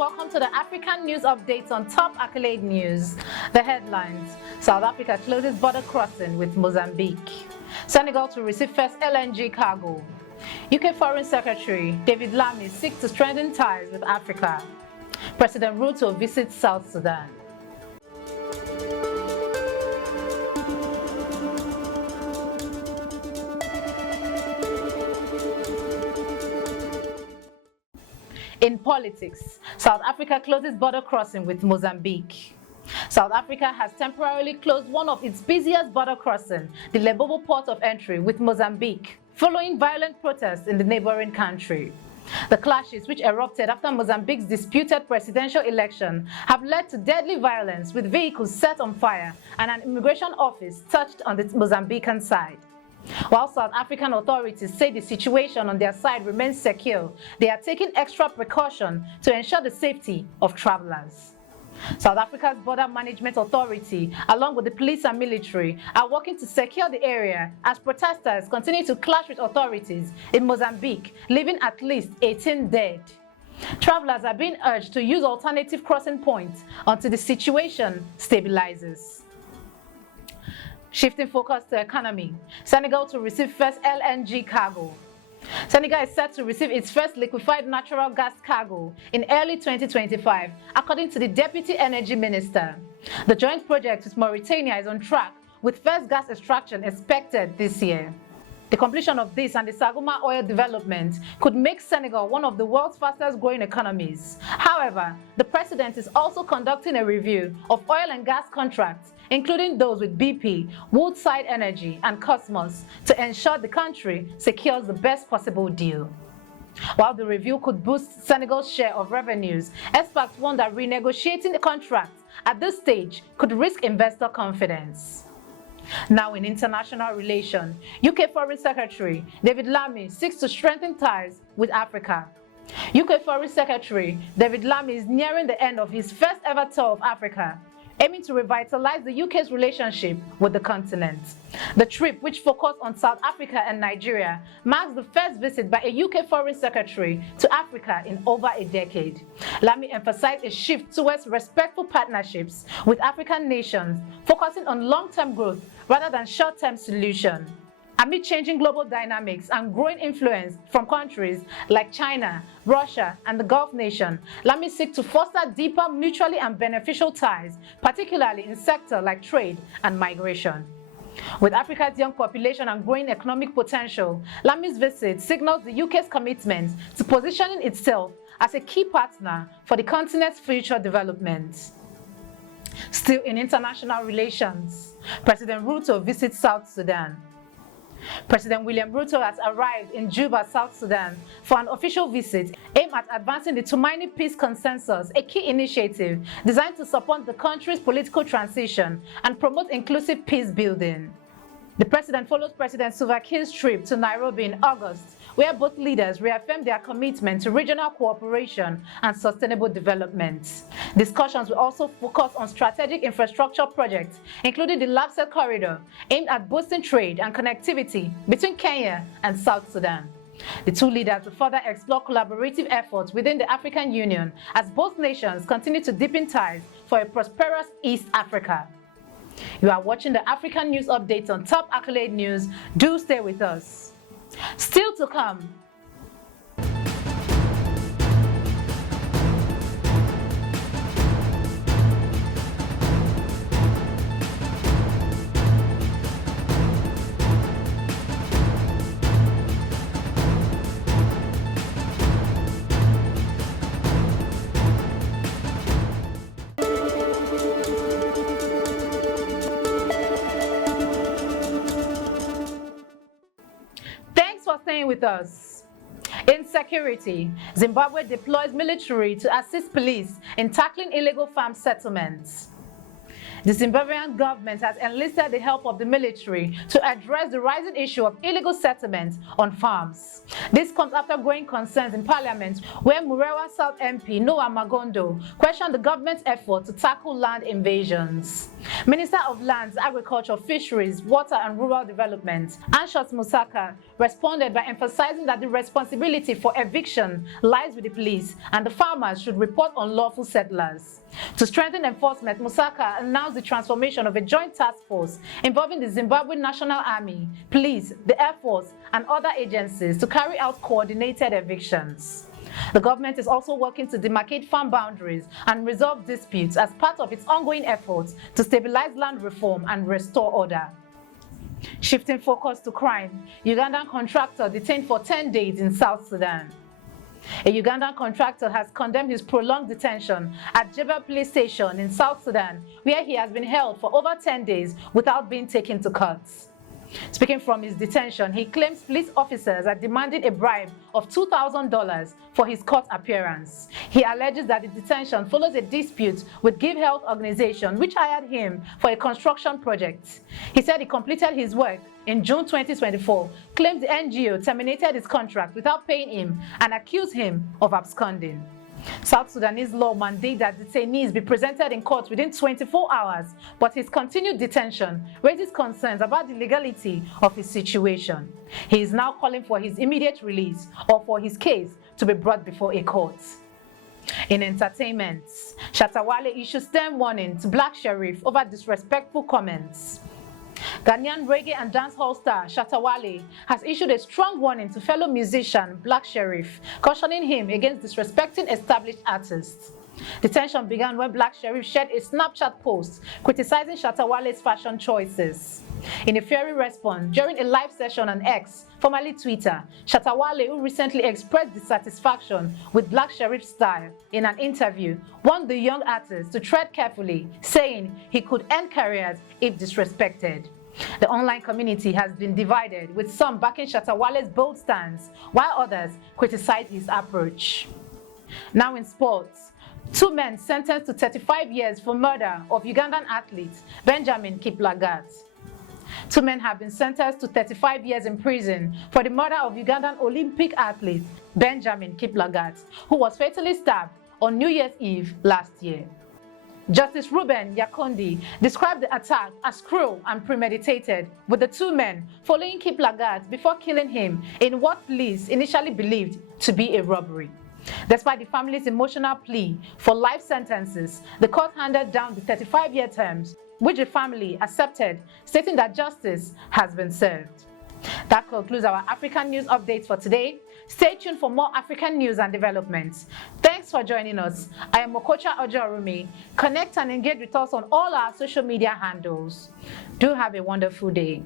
welcome to the African News Updates on Top Accolade News. The headlines: South Africa closes border crossing with Mozambique. Senegal to receive first LNG cargo. UK Foreign Secretary David Lammy seeks to strengthen ties with Africa. President Ruto visits South Sudan. In politics, South Africa closes border crossing with Mozambique. South Africa has temporarily closed one of its busiest border crossing, the Lebombo Port of Entry, with Mozambique, following violent protests in the neighboring country. The clashes, which erupted after Mozambique's disputed presidential election, have led to deadly violence, with vehicles set on fire and an immigration office touched on the Mozambican side. While South African authorities say the situation on their side remains secure, they are taking extra precaution to ensure the safety of travelers. South Africa's Border Management Authority, along with the police and military, are working to secure the area as protesters continue to clash with authorities in Mozambique, leaving at least 18 dead. Travelers are being urged to use alternative crossing points until the situation stabilizes. Shifting focus to economy, Senegal to receive first LNG cargo. Senegal is set to receive its first liquefied natural gas cargo in early 2025, according to the Deputy Energy Minister. The joint project with Mauritania is on track, with first gas extraction expected this year. The completion of this and the Saguma oil development could make Senegal one of the world's fastest growing economies. However, the president is also conducting a review of oil and gas contracts, including those with BP, Woodside Energy, and Cosmos, to ensure the country secures the best possible deal. While the review could boost Senegal's share of revenues, experts warn that renegotiating the contracts at this stage could risk investor confidence. Now in international relations, UK Foreign Secretary David Lammy seeks to strengthen ties with Africa. UK Foreign Secretary David Lammy is nearing the end of his first ever tour of Africa, aiming to revitalize the UK's relationship with the continent. The trip, which focused on South Africa and Nigeria, marks the first visit by a UK Foreign Secretary to Africa in over a decade. Lammy emphasized a shift towards respectful partnerships with African nations, focusing on long-term growth rather than short-term solutions. Amid changing global dynamics and growing influence from countries like China, Russia, and the Gulf nation, Lammy seeks to foster deeper mutually and beneficial ties, particularly in sectors like trade and migration. With Africa's young population and growing economic potential, Lammy's visit signals the UK's commitment to positioning itself as a key partner for the continent's future development. Still in international relations, President Ruto visits South Sudan. President William Ruto has arrived in Juba, South Sudan, for an official visit aimed at advancing the Tumaini Peace Consensus, a key initiative designed to support the country's political transition and promote inclusive peace building. The president follows President Salva Kiir's trip to Nairobi in August, where both leaders reaffirmed their commitment to regional cooperation and sustainable development. Discussions will also focus on strategic infrastructure projects, including the Lapsset Corridor, aimed at boosting trade and connectivity between Kenya and South Sudan. The two leaders will further explore collaborative efforts within the African Union as both nations continue to deepen ties for a prosperous East Africa. You are watching the African News Updates on Top Accolade News. Do stay with us. Still to come. Staying with us. Insecurity. Zimbabwe deploys military to assist police in tackling illegal farm settlements. The Zimbabwean government has enlisted the help of the military to address the rising issue of illegal settlements on farms. This comes after growing concerns in Parliament, where Murewa South MP Noah Magondo questioned the government's effort to tackle land invasions. Minister of Lands, Agriculture, Fisheries, Water and Rural Development, Anshot Musaka, responded by emphasizing that the responsibility for eviction lies with the police and the farmers should report unlawful settlers. To strengthen enforcement, Musaka announced the transformation of a joint task force involving the Zimbabwe National Army, police, the Air Force, and other agencies to carry out coordinated evictions. The government is also working to demarcate farm boundaries and resolve disputes as part of its ongoing efforts to stabilize land reform and restore order. Shifting focus to crime, Ugandan contractor detained for 10 days in South Sudan. A Ugandan contractor has condemned his prolonged detention at Jebel Police Station in South Sudan, where he has been held for over 10 days without being taken to court. Speaking from his detention, he claims police officers are demanding a bribe of $2,000 for his court appearance. He alleges that the detention follows a dispute with Give Health organization, which hired him for a construction project. He said he completed his work in June 2024, claimed the NGO terminated his contract without paying him and accused him of absconding. South Sudanese law mandates that detainees be presented in court within 24 hours, but his continued detention raises concerns about the legality of his situation. He is now calling for his immediate release or for his case to be brought before a court. In entertainment, Shatta Wale issues stern warning to Black Sheriff over disrespectful comments. Ghanaian reggae and dancehall star Shatta Wale has issued a strong warning to fellow musician Black Sheriff, cautioning him against disrespecting established artists. The tension began when Black Sheriff shared a Snapchat post criticizing Shatta Wale's fashion choices. In a fiery response, during a live session on X, formerly Twitter, Shatta Wale, who recently expressed dissatisfaction with Black Sheriff's style in an interview, warned the young artist to tread carefully, saying he could end careers if disrespected. The online community has been divided, with some backing Shatta Wale's bold stance, while others criticize his approach. Now in sports, 2 men sentenced to 35 years for murder of Ugandan athlete Benjamin Kiplagat. 2 men have been sentenced to 35 years in prison for the murder of Ugandan Olympic athlete Benjamin Kiplagat, who was fatally stabbed on New Year's Eve last year. Justice Ruben Yakondi described the attack as cruel and premeditated, with the 2 men following Kiplagat before killing him in what police initially believed to be a robbery. Despite the family's emotional plea for life sentences, the court handed down the 35-year terms, which the family accepted, stating that justice has been served. That concludes our African news updates for today. Stay tuned for more African news and developments. Thanks for joining us. I am Mokocha Ojo-Orumi. Connect and engage with us on all our social media handles. Do have a wonderful day.